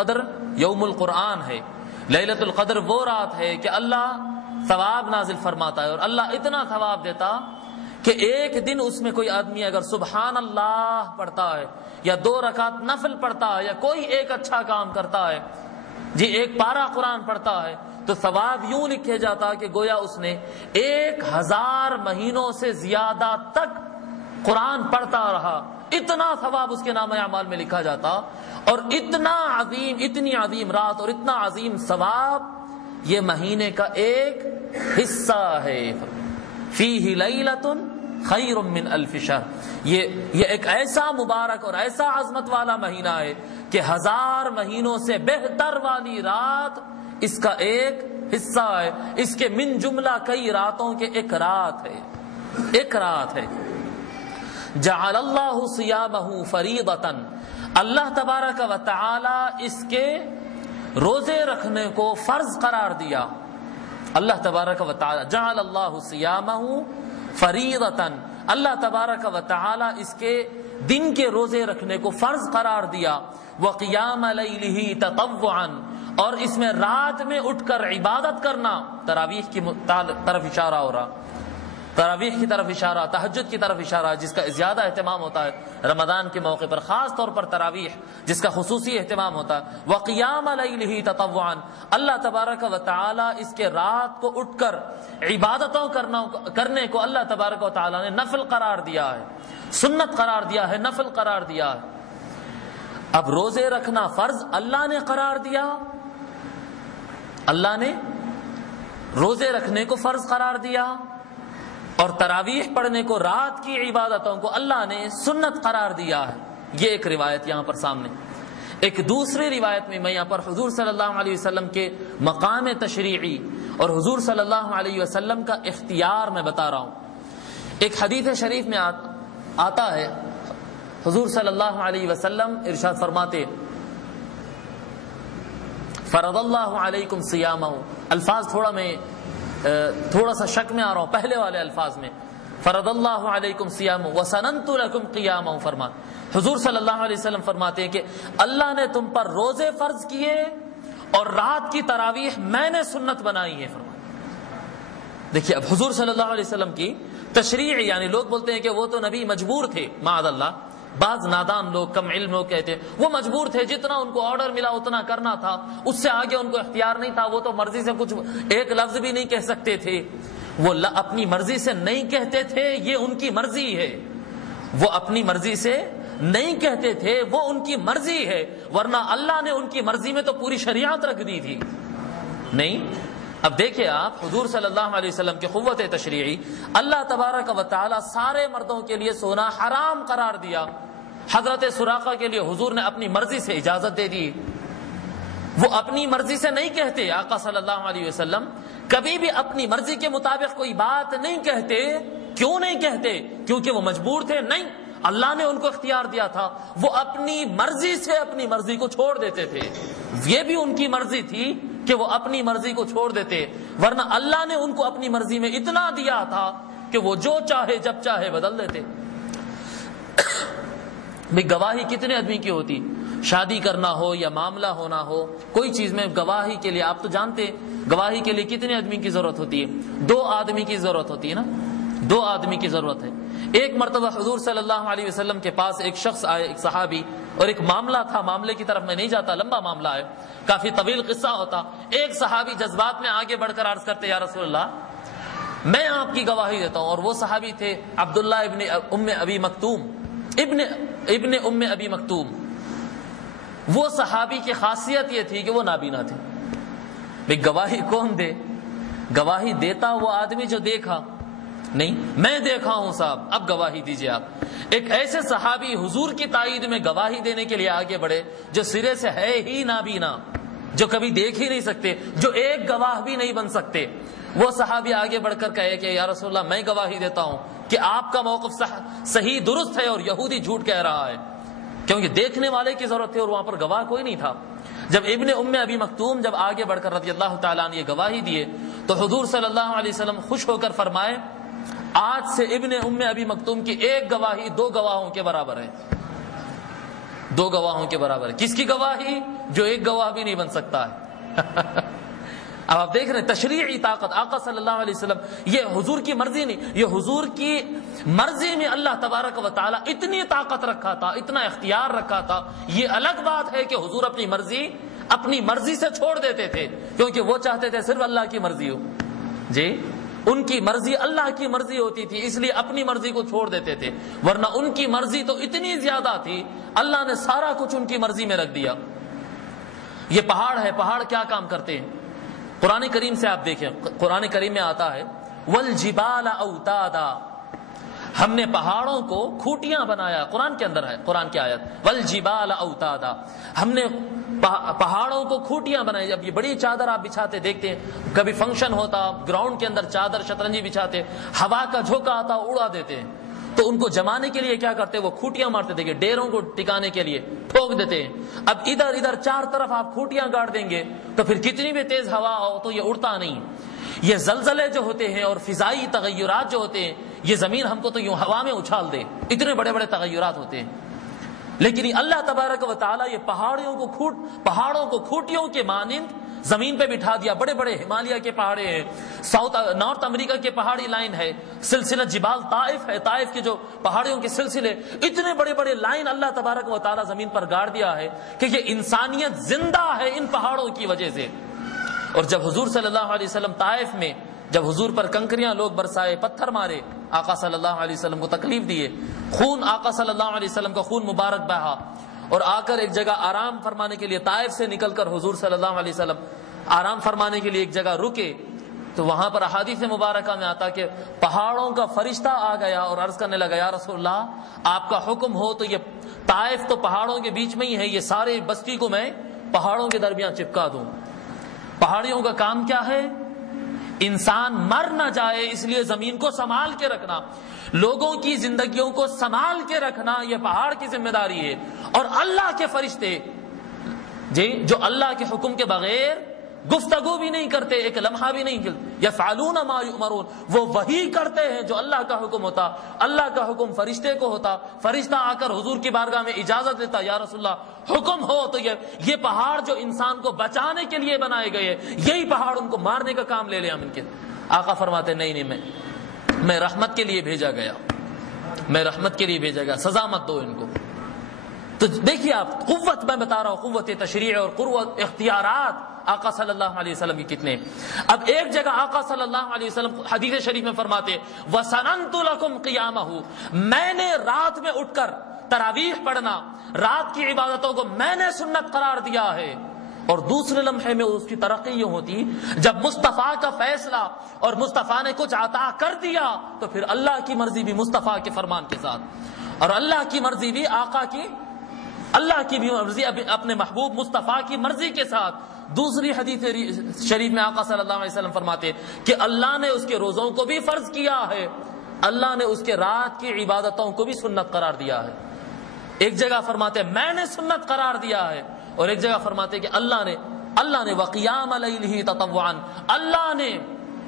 القدر یوم القرآن ہے، لیلۃ القدر وہ رات ہے کہ اللہ ثواب نازل فرماتا ہے، اور اللہ اتنا ثواب دیتا کہ ایک دن اس میں کوئی آدمی اگر سبحان اللہ پڑھتا ہے یا 2 رکعت نفل پڑھتا ہے یا کوئی ایک اچھا کام کرتا ہے، جی ایک پارہ قرآن پڑھتا ہے، تو ثواب یوں لکھے جاتا کہ گویا اس نے 1000 مہینوں سے زیادہ تک قرآن پڑھتا رہا، اتنا ثواب اس کے نام اعمال میں لکھا جاتا۔ اور اتنی عظیم رات اور اتنا عظیم ثواب یہ مہینے کا ایک حصہ ہے۔ فیہ لیلۃ خیر من الف شہر، یہ ایک ایسا مبارک اور ایسا عظمت والا مہینہ ہے کہ 1000 مہینوں سے بہتر والی رات اس کا ایک حصہ ہے، اس کے من جملہ کئی راتوں کے ایک رات ہے۔ جعل اللہ صیامہ فریضۃ، اللہ تبارک و تعالی اس کے روزے رکھنے کو فرض قرار دیا۔ اللہ تبارک و تعالی جعل اللہ صیامہ فریضۃ، اللہ تبارک و تعالی اس کے دن کے روزے رکھنے کو فرض قرار دیا۔ وقیام لیلہ تطوعا، اور اس میں رات میں اٹھ کر عبادت کرنا، تراویح کی طرف اشارہ ہو رہا، تراویح کی طرف اشارہ، تہجد کی طرف اشارہ، جس کا زیادہ اہتمام ہوتا ہے رمضان کے موقع پر، خاص طور پر تراویح جس کا خصوصی اہتمام ہوتا ہے۔ وقیام لیلہ تطوعا، اللہ تبارک و تعالی اس کے رات کو اٹھ کر عبادتوں کرنے کو اللہ تبارک و تعالی نے نفل قرار دیا ہے، سنت قرار دیا ہے، نفل قرار دیا ہے۔ اب روزے رکھنا فرض اللہ نے قرار دیا، اللہ نے روزے رکھنے کو فرض قرار دیا، اور تراویح پڑھنے کو، رات کی عبادتوں کو اللہ نے سنت قرار دیا ہے۔ یہ ایک روایت یہاں پر سامنے۔ ایک دوسری روایت میں یہاں پر حضور صلی اللہ علیہ وسلم کے مقام تشریعی اور حضور صلی اللہ علیہ وسلم کا اختیار میں بتا رہا ہوں۔ ایک حدیث شریف میں آتا ہے، حضور صلی اللہ علیہ وسلم ارشاد فرماتے فرض اللہ علیکم صیامہ، الفاظ تھوڑا سا شک میں آ رہا ہوں، پہلے والے الفاظ میں فرض اللہ علیکم صیامہ وسننت لکم قیامہ، حضور صلی اللہ علیہ وسلم فرماتے ہیں کہ اللہ نے تم پر روزے فرض کیے اور رات کی تراویح میں نے سنت بنائی ہے، فرمایا۔ دیکھیے اب حضور صلی اللہ علیہ وسلم کی تشریع، یعنی لوگ بولتے ہیں کہ وہ تو نبی مجبور تھے، معاذ اللہ، بعض نادان لوگ، کم علم لوگ کہتے ہیں وہ مجبور تھے، جتنا ان کو آرڈر ملا اتنا کرنا تھا، اس سے آگے ان کو اختیار نہیں تھا، وہ تو مرضی سے کچھ ایک لفظ بھی نہیں کہہ سکتے تھے، وہ اپنی مرضی سے نہیں کہتے تھے، یہ ان کی مرضی ہے، وہ اپنی مرضی سے نہیں کہتے تھے، وہ ان کی مرضی ہے، ورنہ اللہ نے ان کی مرضی میں تو پوری شریعت رکھ دی تھی، نہیں۔ اب دیکھیں آپ، حضور صلی اللہ علیہ وسلم کی قوت تشریعی، اللہ تبارک و تعالی سارے مردوں کے لیے سونا حرام قرار دیا، حضرت سراقہ کے لیے حضور نے اپنی مرضی سے اجازت دے دی، وہ اپنی مرضی سے نہیں کہتے، آقا صلی اللہ علیہ وسلم کبھی بھی اپنی مرضی کے مطابق کوئی بات نہیں کہتے۔ کیوں نہیں کہتے؟ کیونکہ وہ مجبور تھے؟ نہیں، اللہ نے ان کو اختیار دیا تھا، وہ اپنی مرضی سے اپنی مرضی کو چھوڑ دیتے تھے، یہ بھی ان کی مرضی تھی کہ وہ اپنی مرضی کو چھوڑ دیتے، ورنہ اللہ نے ان کو اپنی مرضی میں اتنا دیا تھا کہ وہ جو چاہے جب چاہے بدل دیتے۔ بھی گواہی کتنے آدمی کی ہوتی، شادی کرنا ہو یا معاملہ ہونا ہو، کوئی چیز میں گواہی کے لیے، آپ تو جانتے گواہی کے لیے کتنے آدمی کی ضرورت ہوتی ہے؟ 2 آدمی کی ضرورت ہوتی ہے نا، 2 آدمی کی ضرورت ہے۔ ایک مرتبہ حضور صلی اللہ علیہ وسلم کے پاس ایک شخص آئے، ایک صحابی، اور ایک معاملہ تھا، معاملے کی طرف میں نہیں جاتا، لمبا معاملہ ہے، کافی طویل قصہ ہوتا۔ ایک صحابی جذبات میں آگے بڑھ کر عرض کرتے، یا رسول اللہ میں آپ کی گواہی دیتا ہوں، اور وہ صحابی تھے عبداللہ ابن ام ابی مکتوم۔ وہ صحابی کی خاصیت یہ تھی کہ وہ نابینا تھے۔ بھئی گواہی کون دے؟ گواہی دیتا وہ آدمی جو دیکھا، نہیں میں دیکھا ہوں صاحب، اب گواہی دیجئے آپ۔ ایک ایسے صحابی حضور کی تائید میں گواہی دینے کے لیے آگے بڑھے جو سرے سے ہے ہی نابینا، جو کبھی دیکھ ہی نہیں سکتے، جو ایک گواہ بھی نہیں بن سکتے۔ وہ صحابی آگے بڑھ کر کہے کہ یا رسول اللہ میں گواہی دیتا ہوں کہ آپ کا موقف صحیح درست ہے اور یہودی جھوٹ کہہ رہا ہے، کیونکہ دیکھنے والے کی ضرورت تھی اور وہاں پر گواہ کوئی نہیں تھا۔ جب ابن ام ابی مکتوم جب آگے بڑھ کر رضی اللہ تعالیٰ عنہ یہ گواہی دیے تو حضور صلی اللہ علیہ وسلم خوش ہو کر فرمائے، آج سے ابن ام ابی مکتوم کی ایک گواہی 2 گواہوں کے برابر ہے۔ دو گواہوں کے برابر ہے۔ کس کی گواہی؟ جو ایک گواہ بھی نہیں بن سکتا ہے۔ اب آپ دیکھ رہے ہیں تشریعی طاقت آقا صلی اللہ علیہ وسلم، یہ حضور کی مرضی نہیں، یہ حضور کی مرضی میں اللہ تبارک و تعالی اتنی طاقت رکھا تھا، اتنا اختیار رکھا تھا۔ یہ الگ بات ہے کہ حضور اپنی مرضی سے چھوڑ دیتے تھے، کیونکہ وہ چاہتے تھے صرف اللہ کی مرضی ہو، جی ان کی مرضی اللہ کی مرضی ہوتی تھی، اس لیے اپنی مرضی کو چھوڑ دیتے تھے، ورنہ ان کی مرضی تو اتنی زیادہ تھی، اللہ نے سارا کچھ ان کی مرضی میں رکھ دیا۔ یہ پہاڑ ہے، پہاڑ کیا کام کرتے ہیں؟ قرآن کریم سے آپ دیکھیں، قرآن کریم میں آتا ہے والجبال اوتادا، ہم نے پہاڑوں کو کھوٹیاں بنایا، قرآن کے اندر ہے، قرآن کی آیت والجبال اوتادا، ہم نے پہاڑوں کو کھوٹیاں بنائی۔ اب یہ بڑی چادر آپ بچھاتے دیکھتے ہیں، کبھی فنکشن ہوتا گراؤنڈ کے اندر چادر شطرنجی بچھاتے، ہوا کا جھونکا آتا اڑا دیتے ہیں، تو ان کو جمانے کے لیے کیا کرتے؟ وہ کھوٹیاں مارتے تھے کہ ڈیروں کو ٹکانے کے لیے ٹھوک دیتے ہیں۔ اب ادھر چار طرف آپ کھوٹیاں گاڑ دیں گے تو پھر کتنی بھی تیز ہوا ہو تو یہ اڑتا نہیں۔ یہ زلزلے جو ہوتے ہیں اور فضائی تغیرات جو ہوتے ہیں، یہ زمین ہم کو تو یوں ہوا میں اچھال دے، اتنے بڑے بڑے تغیرات ہوتے ہیں، لیکن اللہ تبارک و تعالی یہ پہاڑوں کو کھوٹیوں کے مانند زمین پہ بٹھا دیا۔ بڑے بڑے ہمالیہ کے پہاڑے ہیں، نارتھ امریکہ کے پہاڑی لائن ہے، سلسلہ جبال طائف ہے، طائف کے جو پہاڑیوں کے سلسلے، اتنے بڑے بڑے لائن اللہ تبارک و تعالی زمین پر گاڑ دیا ہے کہ یہ انسانیت زندہ ہے ان پہاڑوں کی وجہ سے۔ اور جب حضور صلی اللہ علیہ وسلم طائف میں، جب حضور پر کنکریاں لوگ برسائے، پتھر مارے، آقا صلی اللہ علیہ وسلم کو تکلیف دیے، خون آقا صلی اللہ علیہ وسلم کا خون مبارک بہا، اور آ کر ایک جگہ آرام فرمانے کے لیے طائف سے نکل کر حضور صلی اللہ علیہ وسلم آرام فرمانے کے لیے ایک جگہ رکے، تو وہاں پر احادیث مبارکہ میں آتا کہ پہاڑوں کا فرشتہ آ گیا اور عرض کرنے لگا یا رسول اللہ آپ کا حکم ہو تو یہ طائف تو پہاڑوں کے بیچ میں ہی ہے، یہ سارے بستی کو میں پہاڑوں کے درمیان چپکا دوں۔ پہاڑیوں کا کام کیا ہے؟ انسان مر نہ جائے اس لیے زمین کو سنبھال کے رکھنا، لوگوں کی زندگیوں کو سنبھال کے رکھنا یہ پہاڑ کی ذمہ داری ہے۔ اور اللہ کے فرشتے جی جو اللہ کے حکم کے بغیر گفتگو بھی نہیں کرتے، ایک لمحہ بھی نہیں یفعلون ما یؤمرون، وہ وہی کرتے ہیں جو اللہ کا حکم ہوتا، اللہ کا حکم فرشتے کو ہوتا، فرشتہ آ کر حضور کی بارگاہ میں اجازت دیتا، یا رسول اللہ حکم ہو تو یہ پہاڑ جو انسان کو بچانے کے لیے بنائے گئے، یہی پہاڑ ان کو مارنے کا کام لے لیں ہم ان کے۔ آقا فرماتے نہیں میں رحمت کے لیے بھیجا گیا، میں رحمت کے لیے بھیجا گیا، سزا مت دو ان کو۔ تو دیکھیے آپ قوت، میں بتا رہا ہوں قوت تشریع اور قوت اختیارات آقا صلی اللہ علیہ وسلم کی کتنے۔ اب ایک جگہ آقا صلی اللہ علیہ وسلم حدیث شریف میں فرماتے وَسَنَنْتُ لَكُمْ قِيَامَهُ، میں نے رات میں اٹھ کر تراویح پڑھنا، رات کی عبادتوں کو میں نے سنت قرار دیا ہے۔ اور دوسرے لمحے میں اس کی ترقی یہ ہوتی جب مصطفیٰ کا فیصلہ اور مصطفیٰ نے کچھ عطا کر دیا تو پھر اللہ کی مرضی بھی مصطفیٰ کے فرمان کے ساتھ، اور اللہ کی مرضی بھی آقا کی، اللہ کی بھی مرضی اپنے محبوب مصطفیٰ کی مرضی کے ساتھ۔ دوسری حدیث شریف میں آقا صلی اللہ علیہ وسلم فرماتے کہ اللہ نے اس کے روزوں کو بھی فرض کیا ہے، اللہ نے اس کے رات کی عبادتوں کو بھی سنت قرار دیا ہے۔ ایک جگہ فرماتے میں نے سنت قرار دیا ہے، اور ایک جگہ فرماتے کہ اللہ نے وقیام لیلہ تطوعا، اللہ نے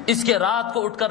اس کے رات کو اٹھ کر